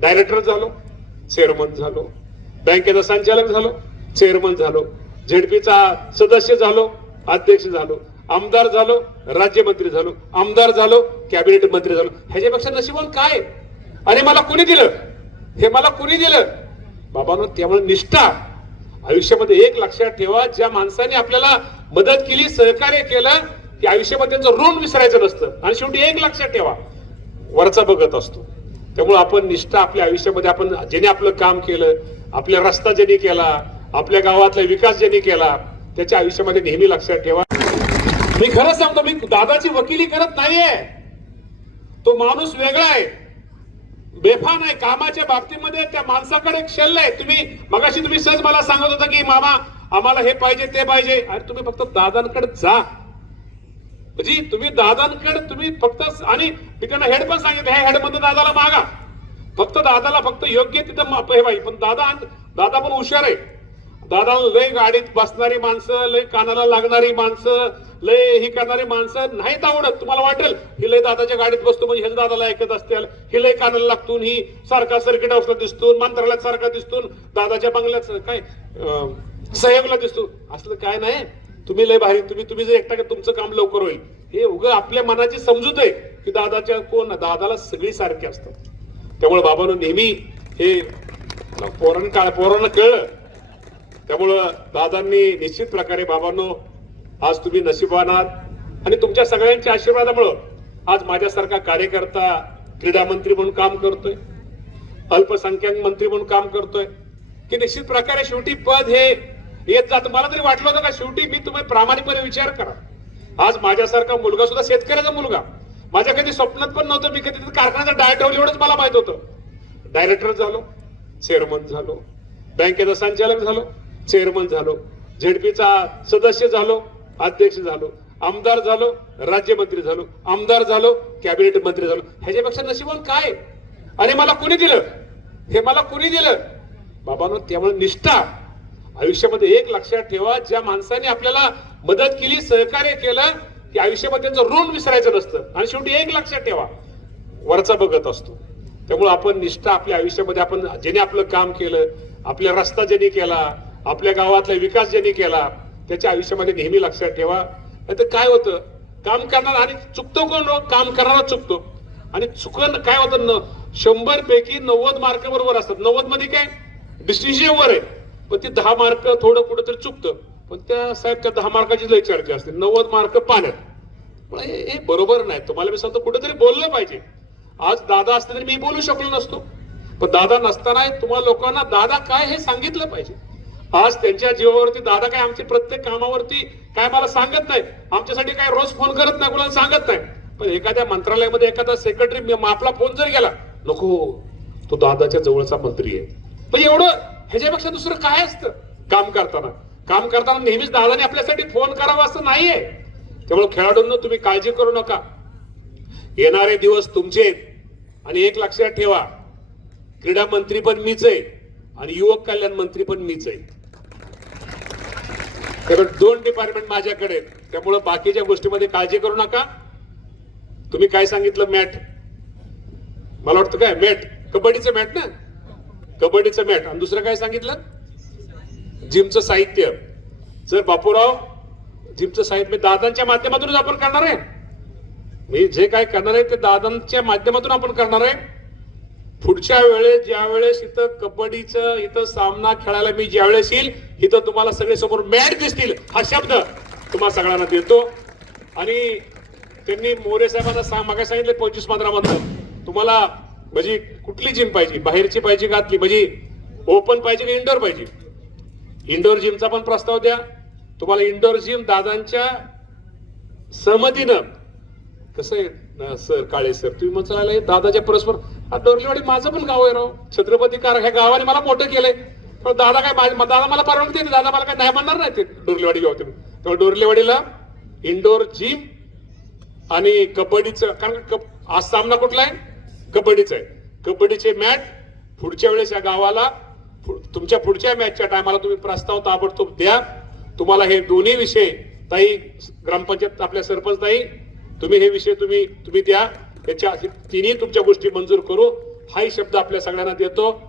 Director झालो, chairman झालो, बँकेचा संचालक झालो, चेअरमन झालो, झेडपीचा सदस्य झालो, अध्यक्ष झालो, आमदार झालो, राज्यमंत्री झालो, आमदार झालो, कॅबिनेट मंत्री झालो. ह्याच्यापेक्षा नशिबान काय? आणि मला कुणी दिलं? हे मला कुणी दिलं? बाबांनो, त्यामुळे निष्ठा आयुष्यामध्ये एक लक्षात ठेवा, ज्या माणसाने आपल्याला मदत केली, सहकार्य केलं, की आयुष्यामध्ये त्यांचं ऋण विसरायचं नसतं. आणि शेवटी एक लक्षात ठेवा, वरचा बघत असतो. त्यामुळे आपण निष्ठा आपल्या आयुष्यामध्ये, आपण ज्याने आपलं काम केलं, आपल्या रस्ता ज्यांनी केला, आपल्या गावातला विकास ज्यांनी केला, त्याच्या आयुष्यामध्ये नेहमी लक्षात ठेवा. मी खरं सांगतो, मी दादाची वकिली करत नाहीये. तो माणूस वेगळा आहे, बेफान आहे. कामाच्या बाबतीमध्ये त्या माणसाकडे एक शल्य आहे. मगाशी तुम्ही सहज मला सांगत होता की मामा आम्हाला हे पाहिजे ते पाहिजे, आणि तुम्ही फक्त दादांकडे जा. म्हणजे तुम्ही दादांकडे तुम्ही फक्त, आणि मी त्यांना हेड पण सांगितलं, हे हेड मध्ये दादाला मागा, फक्त दादाला फक्त योग्य तिथं हे पाहिजे. पण दादा पण हुशार आहे. दादाला लय गाडीत बसणारी माणसं, लय कानाला लागणारी माणसं, लय ही करणारी माणसं नाहीत आवडत. तुम्हाला वाटेल ही लय दादाच्या गाडीत बसतो म्हणजे ह्याच दादाला ऐकत असतील, ही लय कानाला लागतून, ही सारखा सर्किट हाऊसला दिसतून, मंत्रालयात सारखा दिसतून, दादाच्या बंगल्यात काय सहयोगला दिसतो. असलं काय नाही. तुम्ही लय भारी, तुम्ही जर एकटा तुमचं काम लवकर होईल. हे उगं आपल्या मनाची समजूत आहे की दादाच्या कोण, दादाला सगळी सारखी असतात. त्यामुळे बाबांनो नेहमी हे पोरांना कळलं. त्यामुळं दादांनी निश्चित प्रकारे, बाबांनो आज तुम्ही नशिबान आहात आणि तुमच्या सगळ्यांच्या आशीर्वादामुळं आज माझ्यासारखा कार्यकर्ता क्रीडा मंत्री म्हणून काम करतोय, अल्पसंख्याक मंत्री म्हणून काम करतोय, की निश्चित प्रकारे शेवटी पद हे येत जात. मला तरी वाटलं होतं का शेवटी मी तुम्ही प्रामाणिकपणे विचार करा. आज माझ्यासारखा मुलगा सुद्धा शेतकऱ्याचा मुलगा, माझ्या कधी स्वप्नात पण नव्हतं. मी कधी कारखान्याचा डायरेक्टर एवढंच मला माहित होतं. डायरेक्टर झालो, चेअरमन झालो, बँकेचा संचालक झालो, चेअरमन झालो, झेडपीचा सदस्य झालो, अध्यक्ष झालो, आमदार झालो, राज्यमंत्री झालो, आमदार झालो, कॅबिनेट मंत्री झालो. ह्याच्यापेक्षा नशिबान काय? आणि मला कुणी दिलं? हे मला कुणी दिलं? बाबांनो, त्यामुळे निष्ठा आयुष्यामध्ये एक लक्षात ठेवा, ज्या माणसाने आपल्याला मदत केली, सहकार्य केलं, की आयुष्यामध्ये त्यांचं ऋण विसरायचं नसतं. आणि शेवटी एक लक्षात ठेवा, वरचा बघत असतो. त्यामुळे आपण निष्ठा आपल्या आयुष्यामध्ये, आपण ज्याने आपलं काम केलं, आपल्या रस्ता ज्यांनी केला, आपल्या गावातला विकास ज्यांनी केला, त्याच्या आयुष्यामध्ये नेहमी लक्षात ठेवा. तर काय होतं, काम करणार आणि चुकतो कोण? काम करणारा चुकतो. आणि चुकन काय होतं, 100 पैकी 90 मार्क बरोबर असतात. 90 मध्ये काय डिस्टिंक्शन वर आहे, पण ती 10 मार्क थोडं कुठेतरी चुकतं. पण त्या साहेब त्या 10 मार्काची लय चर्चा असते, 90 मार्क पाण्यात. हे बरोबर नाही. तुम्हाला मी सांगतो, कुठेतरी बोललं पाहिजे. आज दादा असते तरी मी बोलू शकलो नसतो, पण दादा नसताना तुम्हाला लोकांना दादा काय हे सांगितलं पाहिजे. आज त्यांच्या जीवावरती दादा काय आमच्या प्रत्येक कामावरती काय मला सांगत नाही, आमच्यासाठी काय रोज फोन करत नाही, कोणाला सांगत नाही. पण एखाद्या मंत्रालयामध्ये एखादा सेक्रेटरी आपला फोन जर गेला, नको तो दादाच्या जवळचा मंत्री आहे. पण एवढं ह्याच्यापेक्षा दुसरं काय असतं? काम करताना नेहमीच दादाने आपल्यासाठी फोन करावा असं नाहीये. त्यामुळे खेळाडूंना तुम्ही काळजी करू नका. येणारे दिवस तुमचे आहेत. आणि एक लक्षात ठेवा, क्रीडा मंत्री पण मीच आहे आणि युवक कल्याण मंत्री पण मीच आहे. त्यामुळे 2 डिपार्टमेंट माझ्याकडे आहेत. त्यामुळे बाकीच्या गोष्टीमध्ये काळजी करू नका. तुम्ही काय सांगितलं? मॅट, मला वाटतं काय मॅट, कबड्डीचं मॅट ना, कबड्डीचं मॅट. आणि दुसरं काय सांगितलं? जिमचं साहित्य. जर बापूराव जिमचं साहित्य दादांच्या माध्यमातूनच आपण करणार आहे. मी जे काय करणार आहे ते दादांच्या माध्यमातून आपण करणार आहे. पुढच्या वेळेस ज्या वेळेस इथं कबड्डीचं इथं सामना खेळायला मी ज्या वेळेस येईल, इथं तुम्हाला सगळे समोर मॅट दिसतील, हा शब्द तुम्हाला सगळ्यांना देतो. आणि त्यांनी मोरे साहेबांना मागे सांगितले 25-15 मधलं तुम्हाला म्हणजे कुठली जिम पाहिजे, बाहेरची पाहिजे का आतली, म्हणजे ओपन पाहिजे का इंडोर पाहिजे. इंडोर जिमचा पण प्रस्ताव द्या. तुम्हाला इंडोर जिम दादांच्या सहमतीनं. कसं आहे सर, काळे सर, तुम्ही म्हणाला दादाच्या परस्पर, डोरलेवाडी माझं पण गाव आहे राव, छत्रपती कार ह्या गावाने मला मोठं केलंय. पण दादा काय दादा मला परवानगी देते, दादा मला काय नाही म्हणणार नाही ते डोरलेवाडी गाव. त्यामुळे डोरलेवाडीला इंडोर जिम आणि कबड्डीचं, कारण आज सामना कुठला आहे? कबड्डीचा आहे. कबड्डीचे मॅट पुढच्या वेळेस या गावाला, तुमच्या पुढच्या मॅचच्या टायमाला तुम्ही प्रस्ताव ताबडतोब द्या. तुम्हाला हे दोन्ही विषय ताई, ग्रामपंचायत आपल्या सरपंच ताई, तुम्ही हे विषय तुम्ही द्या. त्याच्या तिन्ही तुमच्या गोष्टी मंजूर करू. हाही शब्द आपल्या सगळ्यांना देतो.